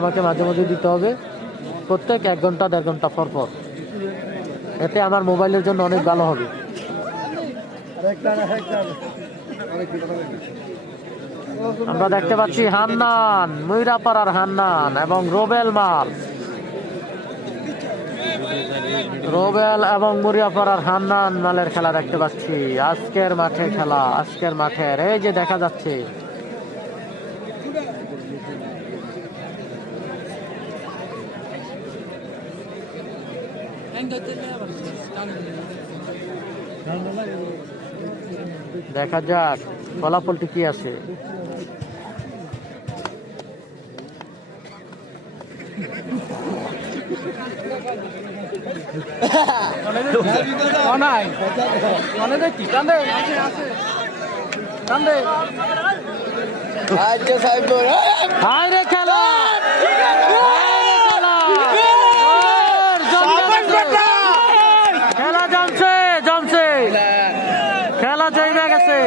আমাকে মাঝে মাঝে দিতে হবে। প্রত্যেক এক ঘণ্টা, দেড় ঘণ্টা পর পর। এতে আমার মোবাইলের জন্য অনেক ভালো হবে। আমরা দেখতে পাচ্ছি হান্নান, ময়রাপাড়ার হান্নান এবং রোবেল মাল। রোবেল এবং মুরিয়াপাড়ার হান্নান মালের খেলা দেখতে পাচ্ছি। আজকের মাঠে খেলা, আজকের মাঠের। এই যে দেখা যাচ্ছে। দেখা যাক ফলাফলটি কি আছে? রে খেলা হায় রে খেলা ওর জমে গেছে। খেলা জমছে জমছে। খেলা জমে গেছে।